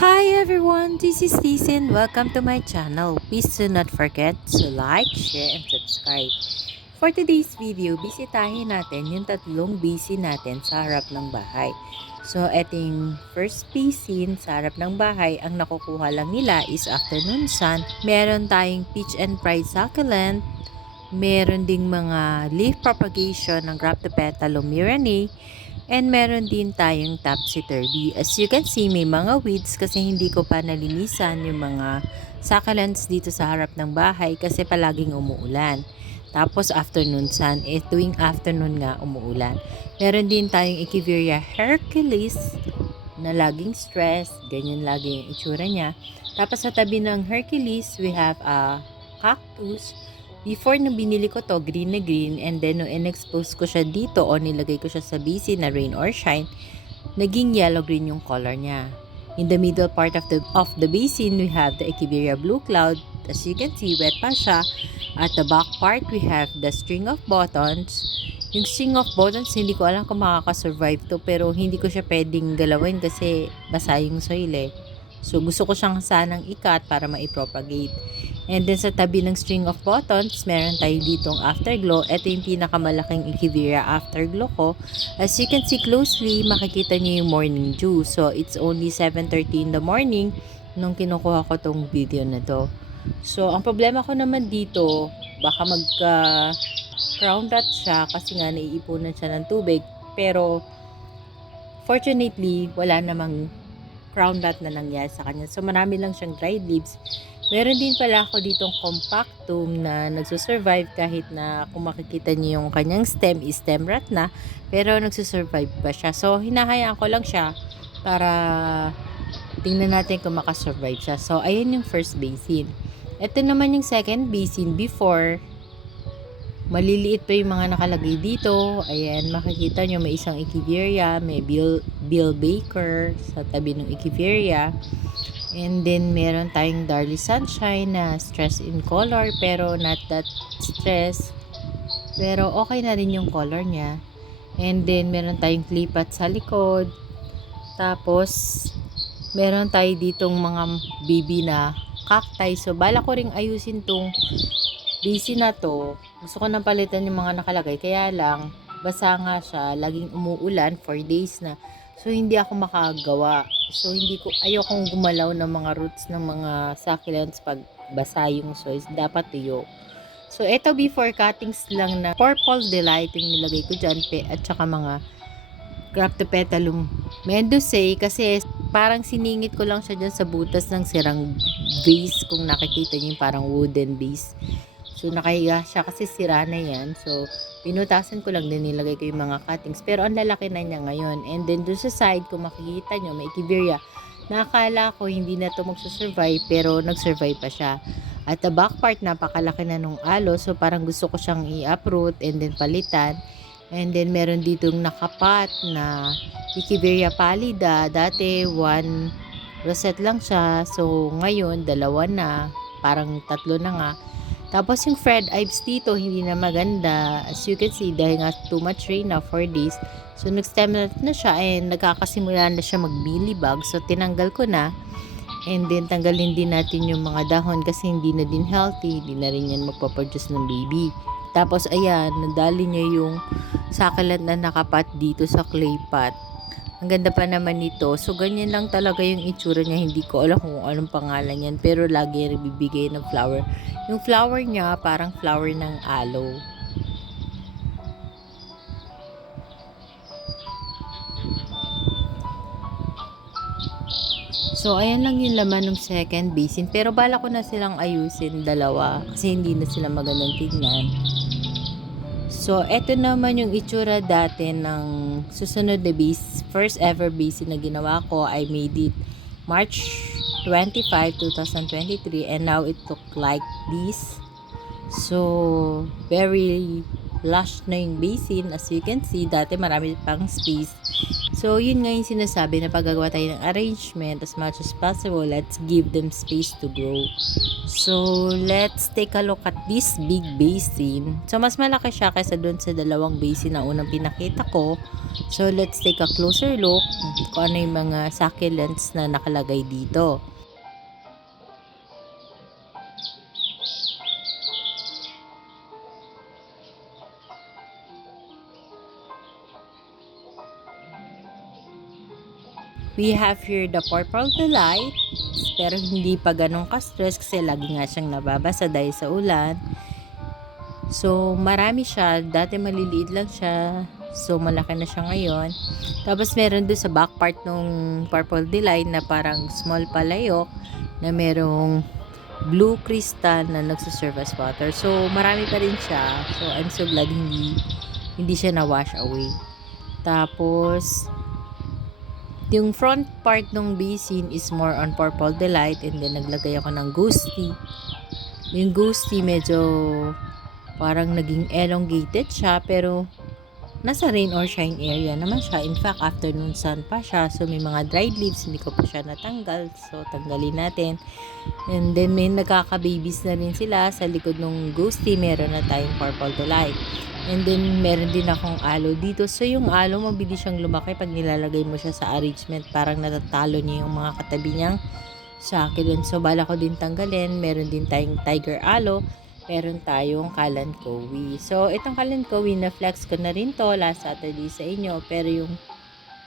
Hi everyone, this is Lisa and welcome to my channel. Please do not forget to like, share, and subscribe. For today's video, bisitahin natin yung tatlong basin natin sa harap ng bahay. So, eting first basin sa harap ng bahay, ang nakukuha lang nila is afternoon sun. Meron tayong peach and pride succulent. Meron ding mga leaf propagation ng Graptopetalum myranae. And meron din tayong topsy-turvy. As you can see, may mga weeds kasi hindi ko pa nalinisan yung mga succulents dito sa harap ng bahay kasi palaging umuulan. Tapos afternoon sun, tuwing afternoon nga umuulan. Meron din tayong Echeveria hercules na laging stress, ganyan lagi yung itsura niya. Tapos sa tabi ng Hercules, we have a cactus. Before na binili ko to, green na green, and then no in-expose ko siya dito o nilagay ko siya sa basin na rain or shine, naging yellow-green yung color niya. In the middle part of the basin, we have the Echeveria blue cloud. As you can see, wet pa siya. At the back part, we have the string of buttons. Yung string of buttons, hindi ko alam kung makakasurvive to, pero hindi ko siya pwedeng galawin kasi basa yung soil eh. So, gusto ko siyang sanang ikat para maipropagate. And then, sa tabi ng string of buttons, meron tayo ditong afterglow. Ito yung pinakamalaking Echeveria afterglow ko. As you can see closely, makikita niyo yung morning dew. So, it's only 7:30 in the morning nung kinukuha ko tong video na to. So, ang problema ko naman dito, baka crown rot siya kasi nga naiipunan siya ng tubig. Pero, fortunately, wala namang crown rot na nangyari sa kanya. So, marami lang siyang dried leaves. Meron din pala ako ditong compactum na nagsusurvive kahit na kung makikita niyo yung kanyang stem is stem rot na, pero nagsusurvive pa siya. So, hinahayaan ko lang siya para tingnan natin kung makasurvive siya. So, ayan yung first basin. Ito naman yung second basin. Before, maliliit pa yung mga nakalagay dito. Ayan, makikita nyo may isang Echeveria, may Bill Baker sa tabi ng Echeveria. And then, meron tayong Darly Sunshine na stress in color, pero not that stress. Pero okay na rin yung color niya. And then, meron tayong Clipat sa likod. Tapos, meron tayo ditong mga baby na cacti. So, bala ko ring ayusin tong basin na to. Gusto ko nang palitan yung mga nakalagay. Kaya lang, basa nga siya. Laging umuulan for days na. So, hindi ako makagawa. So, ayokong gumalaw ng mga roots ng mga succulents pag basa yung soil. Dapat tuyo. So, ito before cuttings lang na purple delight yung nilagay ko dyan. At saka mga Graptopetalum mendozae kasi parang siningit ko lang siya dyan sa butas ng sirang vase. Kung nakikita niyo yung parang wooden vase. So, nakahiga siya kasi sira na yan. So, pinutasan ko lang din, nilagay ko yung mga cuttings. Pero, ang lalaki na niya ngayon. And then, doon sa side, kung makikita nyo, may Echeveria. Nakakala ko hindi na to magsusurvive, pero nag-survive pa siya. At the back part, napakalaki na nung alo. So, parang gusto ko siyang i-uproot and then palitan. And then, meron ditong nakapat na Echeveria pallida. Dati, one rosette lang siya. So, ngayon, dalawa na. Parang tatlo na nga. Tapos yung Fred Ives dito, hindi na maganda. As you can see, dahil nga too much rain na for days. So, nag-stem na siya and nagkakasimula na siya mag-mealybug. So, tinanggal ko na. And then, tanggalin din natin yung mga dahon kasi hindi na din healthy. Hindi na rin yan magpaproduce ng baby. Tapos, ayan, nadali niya yung succulent na nakapat dito sa clay pot. Ang ganda pa naman nito. So, ganyan lang talaga yung itsura niya. Hindi ko alam kung anong pangalan yan. Pero lagi nabibigay ng flower. Yung flower niya, parang flower ng aloe. So, ayan lang yung laman ng second basin. Pero bala ko na silang ayusin dalawa. Kasi hindi na sila magandang tignan. So, eto naman yung itsura dati ng susunod na base. First ever basin na ginawa ko. I made it March 25, 2023. And now it look like this. So, very lush na yung basin. As you can see, dati marami pang space. So, yun nga yung sinasabi na paggagawa tayo ng arrangement as much as possible, let's give them space to grow. So, let's take a look at this big basin. So, mas malaki siya kaysa dun sa dalawang basin na unang pinakita ko. So, let's take a closer look kung ano yung mga succulents na nakalagay dito. We have here the purple delight, pero hindi pa ganun ka-stress kasi lagi nga siyang nababasa dahil sa ulan. So, marami siya. Dati maliliit lang siya. So, malaki na siya ngayon. Tapos, meron doon sa back part ng purple delight na parang small palayok na merong blue crystal na nagsuserve as water. So, marami pa rin siya. So, I'm so glad hindi siya na-wash away. Tapos, yung front part ng basin is more on purple delight and then naglagay ako ng ghosty. Yung ghosty medyo parang naging elongated siya pero nasa rain or shine area naman siya. In fact, afternoon sun pa siya. So, may mga dried leaves. Hindi ko pa siya natanggal. So, tanggalin natin. And then, may nagkaka-babies na rin sila. Sa likod ng ghosty, meron na tayong purple delight. And then, meron din akong aloe dito. So, yung aloe, mabilis siyang lumaki pag nilalagay mo siya sa arrangement. Parang natatalo niya yung mga katabi niyang succulent. So, bala ko din tanggalin. Meron din tayong tiger aloe. Meron tayong kalanchoe. So, itong kalanchoe na flex ko na rin to last Saturday sa inyo. Pero yung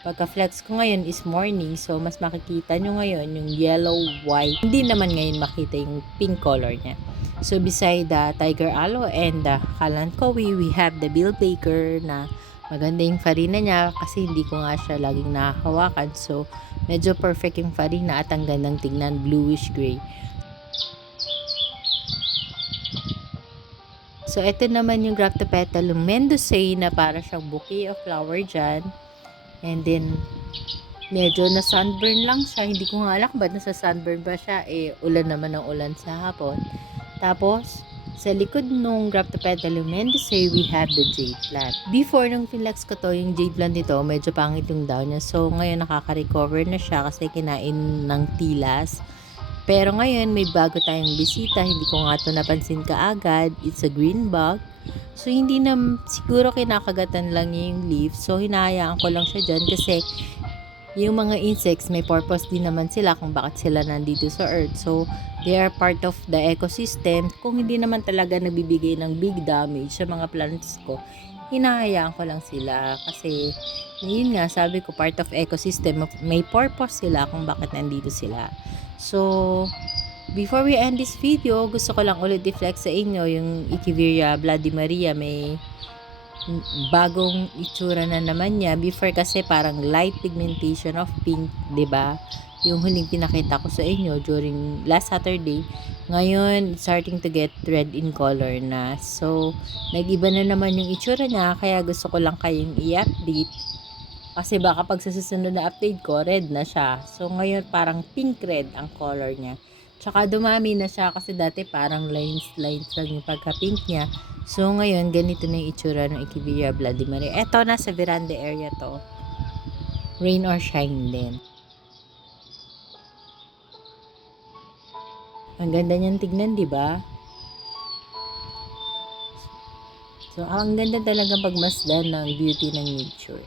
pagka-flex ko ngayon is morning. So, mas makikita nyo ngayon yung yellow, white. Hindi naman ngayon makita yung pink color niya. So, beside the tiger aloe and the kalanchoe, we have the bill baker na maganda yung farina niya kasi hindi ko nga siya laging nakahawakan. So, medyo perfect yung farina at ang gandang tingnan, bluish gray. So, ito naman yung Graptopetalum mendozae na para siyang bouquet of flower dyan. And then, medyo na sunburn lang siya. Hindi ko nga alam ba't nasa sunburn ba siya. Ulan naman ng ulan sa hapon. Tapos, sa likod nung Graptopetalum mendozae, we have the jade plant. Before nung flex ko to, yung jade plant nito, medyo pangit yung down niya. So, ngayon nakaka-recover na siya kasi kinain ng tilas. Pero ngayon, may bago tayong bisita. Hindi ko nga ito napansin kaagad. It's a green bug. So, hindi na siguro kinakagatan lang niya yung leaf. So, hinahayaan ko lang siya dyan kasi yung mga insects, may purpose din naman sila kung bakit sila nandito sa earth. So, they are part of the ecosystem. Kung hindi naman talaga nagbibigay ng big damage sa mga plants ko, hinahayaan ko lang sila. Kasi, yun nga, sabi ko, part of ecosystem, may purpose sila kung bakit nandito sila. So, before we end this video, gusto ko lang ulit i-flex sa inyo yung Echeveria Bloody Maria. May bagong itsura na naman niya. Before kasi parang light pigmentation of pink, 'di ba? Yung huling pinakita ko sa inyo during last Saturday. Ngayon, starting to get red in color na. So, nag-iba na naman yung itsura niya, kaya gusto ko lang kayong i-update. Kasi baka pag sa susunod na update ko, red na siya. So, ngayon parang pink-red ang color niya. Tsaka dumami na siya kasi dati parang lines lang yung pagka-pink niya. So, ngayon, ganito na yung itsura ng Echeveria Bloody Maria. Eto, nasa veranda area to. Rain or shine din. Ang ganda niyang tignan, di ba? So, ang ganda talaga pagmasdan ng beauty ng nature.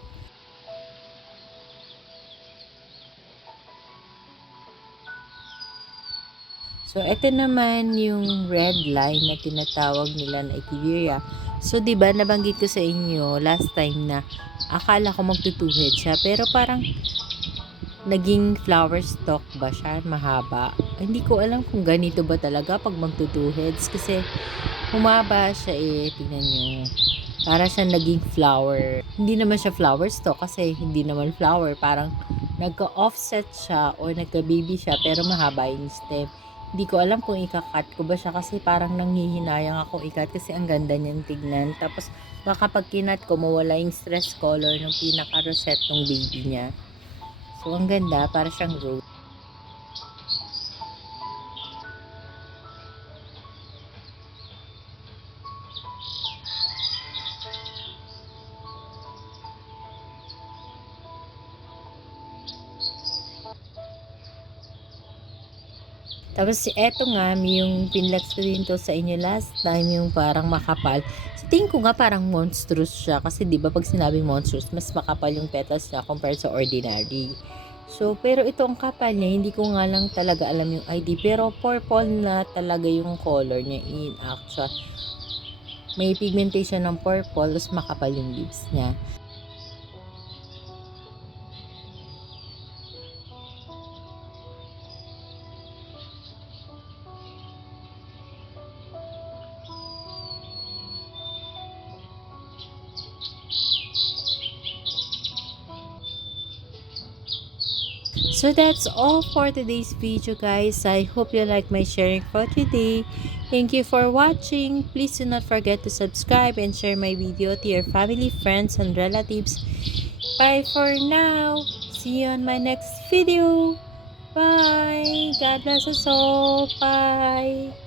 So, ito naman yung red line na tinatawag nila na Echeveria. So, di ba nabanggit ko sa inyo last time na akala ko magtutuhid siya. Pero parang naging flower stalk ba siya? Mahaba. Hindi ko alam kung ganito ba talaga pag magtutuhids. Kasi humaba siya tingnan nyo. Para siya naging flower. Hindi naman siya flower stalk kasi hindi naman flower. Parang nagka-offset siya o nagka-baby siya pero mahaba yung stem. Hindi ko alam kung ika-cut ko ba siya kasi parang nanghihinayang akong i-cut kasi ang ganda niyang tignan. Tapos baka pag kinat ko mawala yung stress color ng pinaka-rosette ng baby niya. So ang ganda, para siyang rose. Tapos eto nga, yung pinlex ko din to sa inyo last time, yung parang makapal. Sa tingin ko nga parang monstrous siya kasi 'di ba pag sinabing monstrous, mas makapal yung petals niya compared sa ordinary. So, pero ito ang kapal niya, hindi ko nga lang talaga alam yung ID, pero purple na talaga yung color niya in actual. May pigmentation ng purple, tapos makapal yung leaves niya. So that's all for today's video, guys. I hope you like my sharing for today. Thank you for watching. Please do not forget to subscribe and share my video to your family, friends, and relatives. Bye for now. See you on my next video. Bye. God bless us all. Bye.